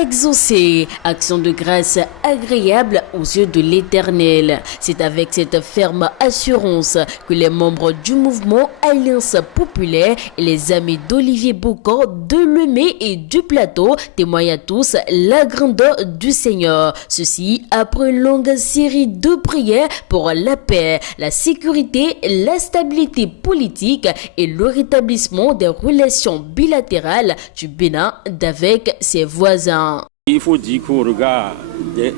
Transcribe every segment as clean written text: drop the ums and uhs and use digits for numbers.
exaucé. Action de grâce agréable aux yeux de l'Éternel. C'est avec cette ferme assurance que les membres du mouvement Alliance Populaire et les amis d'Olivier Boucan de Lemay et du Plateau témoignent à tous la grandeur du Seigneur. Ceci après une longue série de prières pour la paix, la sécurité, la stabilité politique et le rétablissement des relations bilatérales du Bénin avec ses voisins. Il faut dire qu'au regard des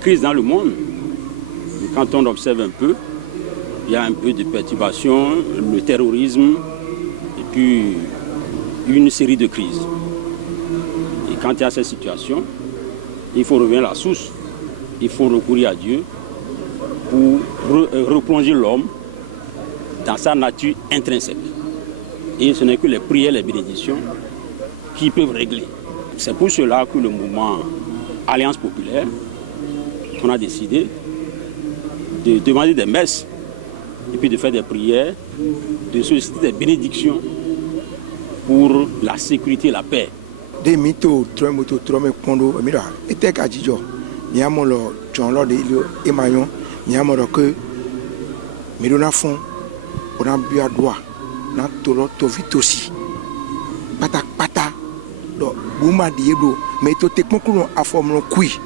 crises dans le monde, quand on observe un peu, il y a un peu de perturbation, le terrorisme et puis une série de crises. Et quand il y a cette situation, il faut revenir à la source, il faut recourir à Dieu pour replonger l'homme dans sa nature intrinsèque. Et ce n'est que les prières, les bénédictions qui peuvent régler. C'est pour cela que le mouvement Alliance Populaire, on a décidé de demander des messes et puis de faire des prières, de solliciter des bénédictions pour la sécurité et la paix. Des mythos, kondo, mira, était kadjijo, niamolo, John de Emmanuel, niamolo que, mirona fond, on a bu à droit, na tolo tovit aussi, pata, do, bouma dieblo, mais to te concluons à forme kui,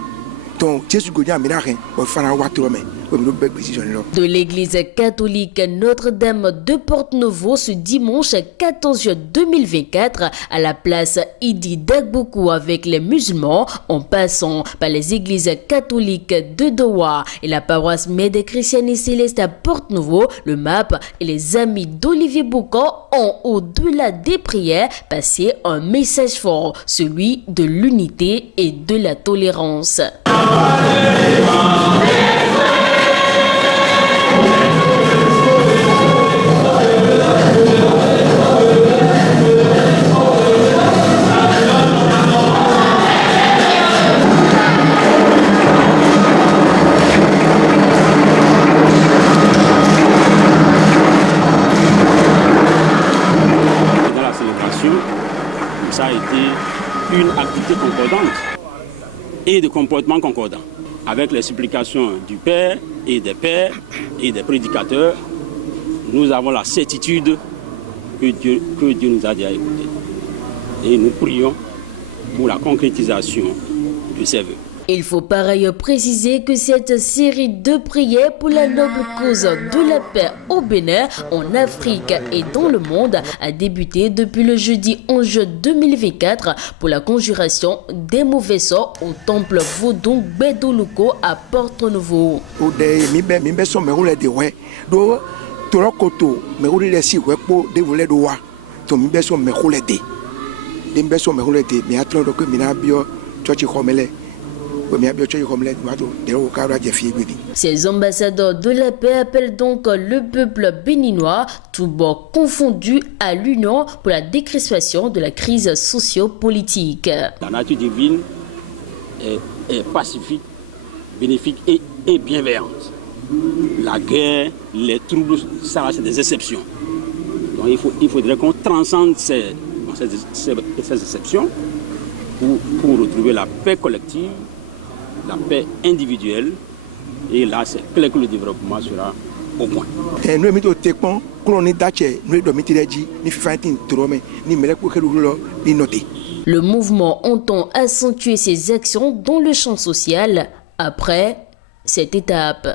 donc Jésus Godia Mirarin, on fera watrome. De l'église catholique Notre-Dame de Porte-Novo ce dimanche 14 juin 2024 à la place Idi Dagbokou avec les musulmans en passant par les églises catholiques de Doha et la paroisse Mère Chrétienne et Céleste à Porte-Novo, le MAP et les amis d'Olivier Boucan ont au-delà des prières passé un message fort, celui de l'unité et de la tolérance. Ça a été une activité concordante et de comportement concordant. Avec les supplications du Père et des pères et des prédicateurs, nous avons la certitude que Dieu nous a déjà écoutés. Et nous prions pour la concrétisation de ces vœux. Il faut par ailleurs préciser que cette série de prières pour la noble cause de la paix au Bénin, en Afrique et dans le monde a débuté depuis le jeudi 11 juin 2024 pour la conjuration des mauvais sorts au temple Vodou Bedoluko à Porte-Novo. Ces ambassadeurs de la paix appellent donc le peuple béninois, tous bords confondus, à l'union pour la décrispation de la crise socio-politique. La nature divine est pacifique, bénéfique et bienveillante. La guerre, les troubles, ça c'est des exceptions. Donc il faudrait qu'on transcende ces exceptions pour retrouver la paix collective, la paix individuelle, et là c'est clair que le développement sera au point. Le mouvement entend accentuer ses actions dans le champ social après cette étape.